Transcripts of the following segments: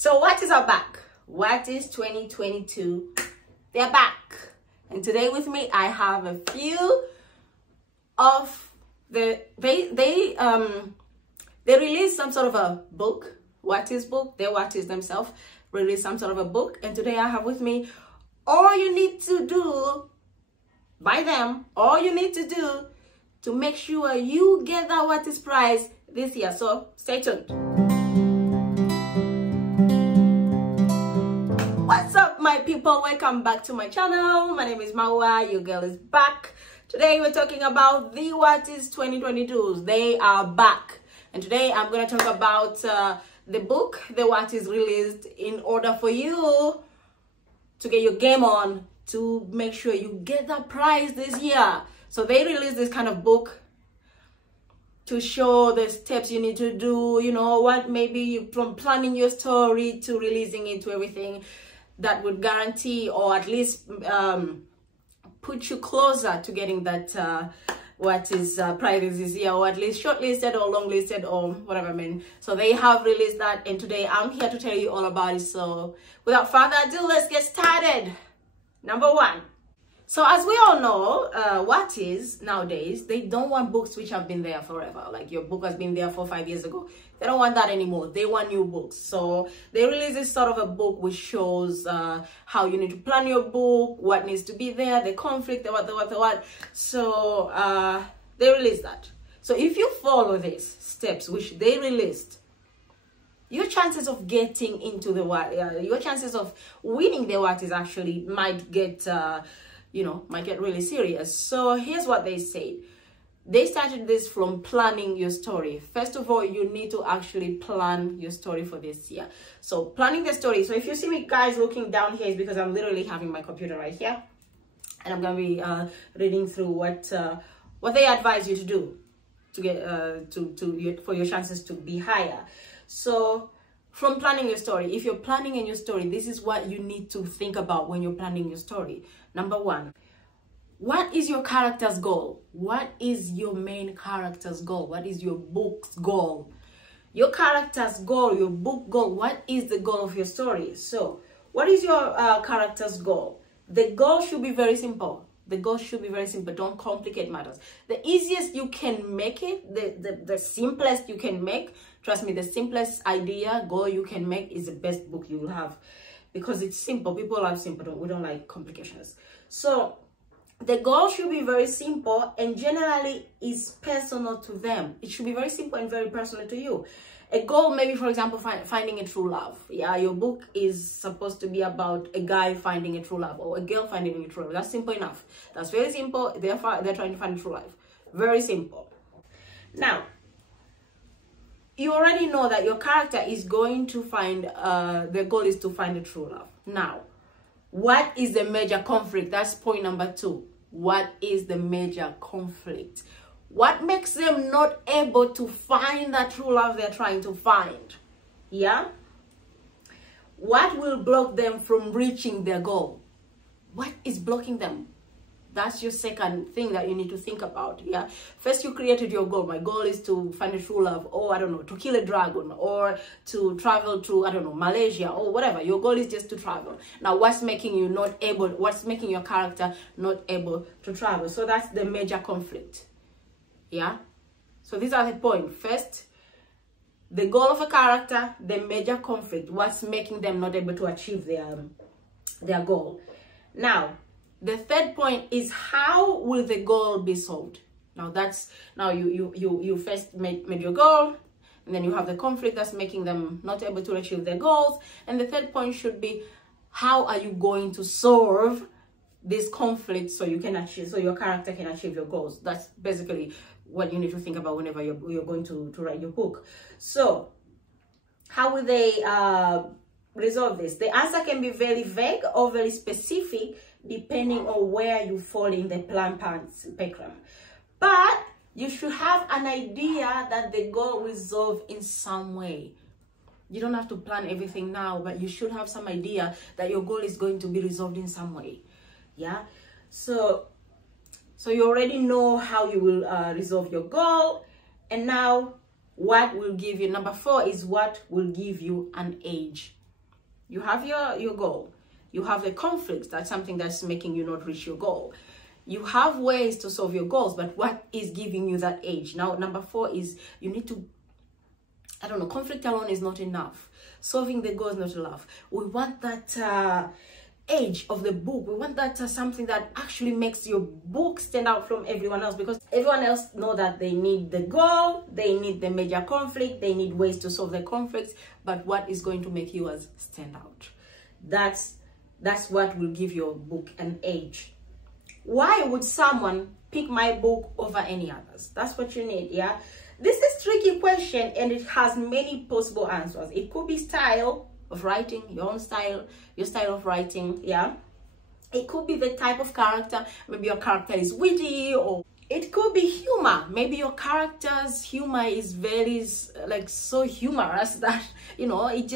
So WATTYS are back. WATTYS 2022, they're back. And today with me, I have a few of they released some sort of a book, WATTYS book. They're WATTYS themselves released some sort of a book. And today I have with me, all you need to do by them, all you need to do to make sure you get that WATTYS prize this year. So stay tuned. What's up, my people? Welcome back to my channel. My name is Mawa. Your girl is back. Today we're talking about the WATTYS 2022s. They are back, and today I'm going to talk about the book the WATTYS released in order for you to get your game on, to make sure you get that prize this year. So they released this kind of book to show the steps you need to do, you know, what maybe from planning your story to releasing it, to everything that would guarantee or at least put you closer to getting that WATTYS prize this year, or at least shortlisted or longlisted or whatever I mean. So they have released that, and today I'm here to tell you all about it. So without further ado, let's get started. Number one. So as we all know, WATTYS nowadays, they don't want books which have been there forever. Like your book has been there 4 or 5 years ago. They don't want that anymore. They want new books. So they release this sort of a book which shows how you need to plan your book, what needs to be there, the conflict, the what. So they released that. So if you follow these steps which they released, your chances of getting into the your chances of winning the WATTYS actually might get might get really serious. So here's what they said. They started this from planning your story. First of all, you need to actually plan your story for this year. So planning the story. So if you see me guys looking down here, it's because I'm literally having my computer right here, and I'm going to be reading through what they advise you to do to get for your chances to be higher. So from planning your story, if you're planning a new story, this is what you need to think about when you're planning your story. Number one, what is your character's goal? What is your main character's goal? What is your book's goal? Your character's goal, your book goal, what is the goal of your story? So what is your character's goal? The goal should be very simple. The goal should be very simple. Don't complicate matters. The easiest you can make it, the simplest you can make, trust me, the simplest goal you can make is the best book you will have, because it's simple. People love simple. We don't like complications. So the goal should be very simple, and generally is personal to them. It should be very simple and very personal to you. A goal, maybe for example, finding a true love. Yeah, your book is supposed to be about a guy finding a true love, or a girl finding a true love. That's simple enough. That's very simple. Therefore, they're trying to find a true love. Very simple. Now, you already know that your character is going to find, the goal is to find a true love. Now, what is the major conflict? That's point number two. What is the major conflict? What makes them not able to find that true love they're trying to find? Yeah? What will block them from reaching their goal? What is blocking them? That's your second thing that you need to think about. Yeah. First, you created your goal. My goal is to find a true love, or I don't know, to kill a dragon, or to travel to, I don't know, Malaysia, or whatever. Your goal is just to travel. Now, what's making you not able? What's making your character not able to travel? So that's the major conflict. Yeah. So these are the points. First, the goal of a character, the major conflict. What's making them not able to achieve their goal? Now, the third point is, how will the goal be solved? Now you first made your goal, and then you have the conflict that's making them not able to achieve their goals. And the third point should be, how are you going to solve this conflict so you can achieve, so your character can achieve your goals? That's basically what you need to think about whenever you're going to write your book. So how will they resolve this? The answer can be very vague or very specific, depending on where you fall in the plan spectrum. But you should have an idea that the goal will resolve in some way. You don't have to plan everything now, but you should have some idea that your goal is going to be resolved in some way. Yeah. So you already know how you will resolve your goal. And now, what will give you, number 4 is what will give you an edge. You have your goal. You have the conflicts. That's something that's making you not reach your goal. You have ways to solve your goals, but what is giving you that edge? Now, number 4 is you need to, I don't know, conflict alone is not enough. Solving the goal is not enough. We want that edge of the book. We want that something that actually makes your book stand out from everyone else, because everyone else know that they need the goal, they need the major conflict, they need ways to solve the conflicts, but what is going to make yours stand out? That's what will give your book an edge. Why would someone pick my book over any others? That's what you need. Yeah, this is a tricky question, and it has many possible answers. It could be style of writing, your own style, your style of writing. Yeah, it could be the type of character. Maybe your character is witty, or it could be humor. Maybe your character's humor is very like so humorous that, you know, it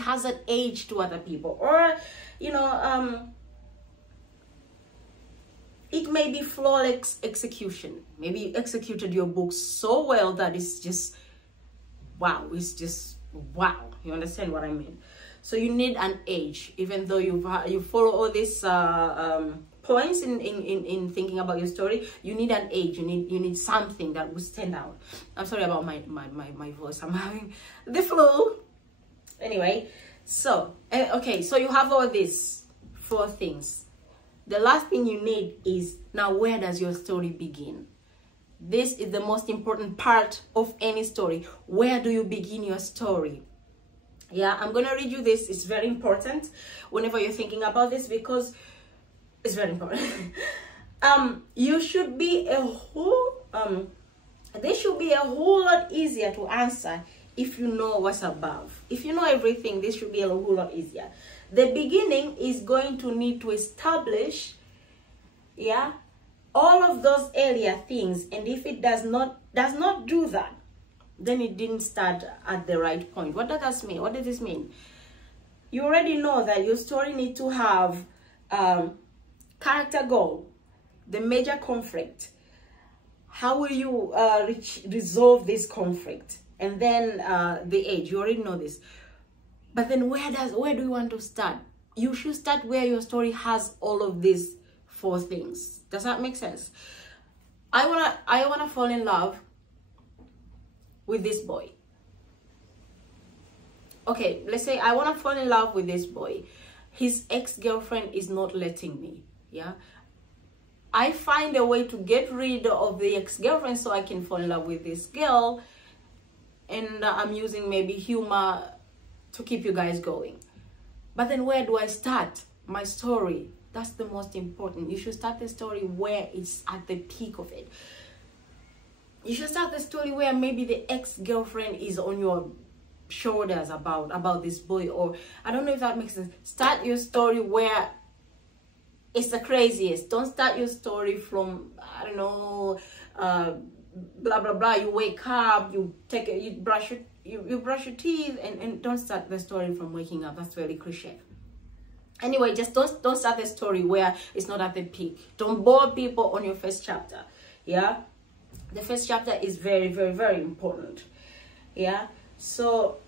has an edge to other people. Or, you know, it may be flawless execution. Maybe you executed your book so well that it's just wow. It's just wow. You understand what I mean? So you need an edge, even though you follow all these points in thinking about your story. You need an edge. You need something that will stand out. I'm sorry about my voice. I'm having the flu. Anyway, so okay, so you have all these 4 things. The last thing you need is, now where does your story begin? This is the most important part of any story. Where do you begin your story? Yeah, I'm gonna read you this. It's very important whenever you're thinking about this, because it's very important. You should be a whole this should be a whole lot easier to answer if you know what's above. If you know everything, this should be a whole lot easier. The beginning is going to need to establish, yeah, all of those earlier things, and if it does not do that, then it didn't start at the right point. What does that mean? What does this mean? You already know that your story needs to have character goal, the major conflict. How will you resolve this conflict? And then the edge. You already know this. But then where do you want to start? You should start where your story has all of these 4 things. Does that make sense? I wanna fall in love with this boy. Okay, let's say I wanna fall in love with this boy. His ex-girlfriend is not letting me. Yeah, I find a way to get rid of the ex-girlfriend so I can fall in love with this girl, and I'm using maybe humor to keep you guys going. But then where do I start my story? That's the most important. You should start the story where it's at the peak of it. You should start the story where maybe the ex-girlfriend is on your shoulders about this boy, or I don't know if that makes sense. Start your story where it's the craziest. Don't start your story from, I don't know, blah blah blah. You wake up, you brush your teeth, and don't start the story from waking up. That's very cliche. Anyway, just don't start the story where it's not at the peak. Don't bore people on your first chapter. Yeah, the first chapter is very, very, very important. Yeah, so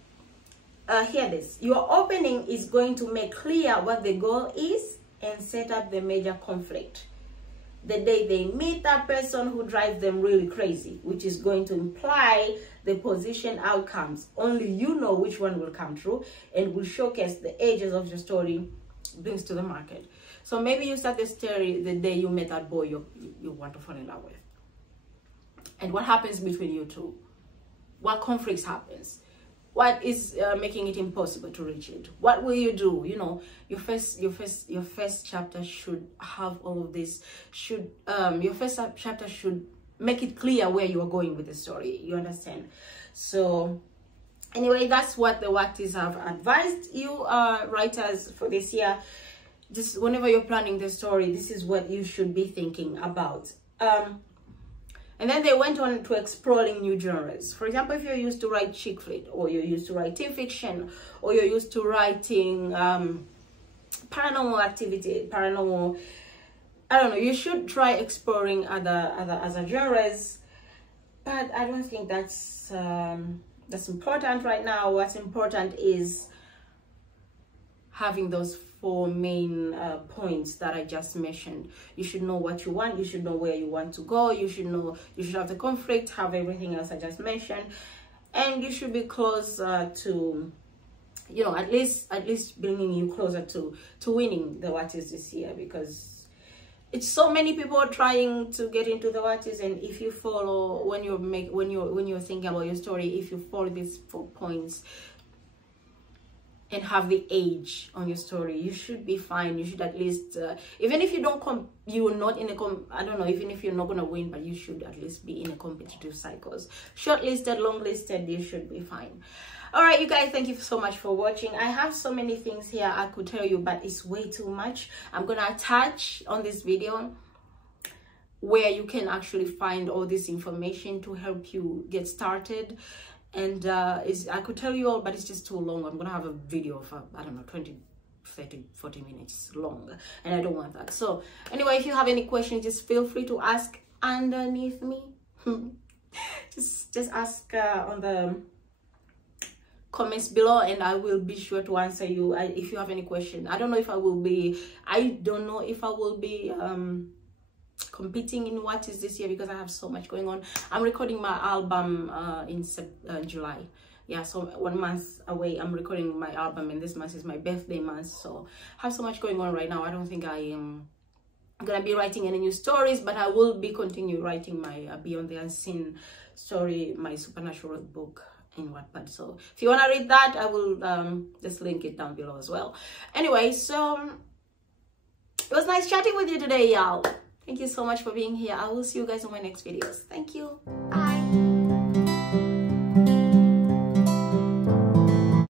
hear this. Your opening is going to make clear what the goal is and set up the major conflict. The day they meet that person who drives them really crazy, which is going to imply the position outcomes. Only you know which one will come true and will showcase the edges of your story brings to the market. So maybe you start the story the day you met that boy you want to fall in love with. And what happens between you two? What conflicts happens? What is making it impossible to reach it? What will you do? You know, your first chapter should have all of this. Your first chapter should make it clear where you are going with the story. You understand? So anyway, that's what the WATTYS have advised you writers for this year. Just whenever you're planning the story, this is what you should be thinking about. And then they went on to exploring new genres. For example, if you're used to write chick flick, or you're used to write teen fiction, or you're used to writing paranormal activity, paranormal, I don't know, you should try exploring other genres. But I don't think that's important right now. What's important is having those 4 main points that I just mentioned. You should know what you want, you should know where you want to go, you should have the conflict, have everything else I just mentioned, and you should be close to, you know, at least bringing you closer to winning the WATTYS this year, because it's so many people are trying to get into the WATTYS, and if you follow, when you're thinking about your story, if you follow these 4 points and have the age on your story, you should be fine. You should at least, even if you don't you're not in a I don't know, even if you're not gonna win, but you should at least be in a competitive cycles. Shortlisted, longlisted, you should be fine. All right, you guys, thank you so much for watching. I have so many things here I could tell you, but it's way too much. I'm gonna attach on this video where you can actually find all this information to help you get started. And I could tell you all, but it's just too long. I'm gonna have a video of I don't know, 20, 30, 40 minutes long, and I don't want that. So anyway, if you have any questions, just feel free to ask underneath me. just ask on the comments below, and I will be sure to answer you. If you have any question, I don't know if I will be competing in WATTYS this year, because I have so much going on. I'm recording my album in July. Yeah, so 1 month away. I'm recording my album, and this month is my birthday month, so I have so much going on right now. I don't think I am gonna be writing any new stories, but I will be continue writing my Beyond the Unseen story, my supernatural book in Wattpad. So if you want to read that, I will just link it down below as well. Anyway, so it was nice chatting with you today, y'all. Thank you so much for being here. I will see you guys in my next videos. Thank you. Bye.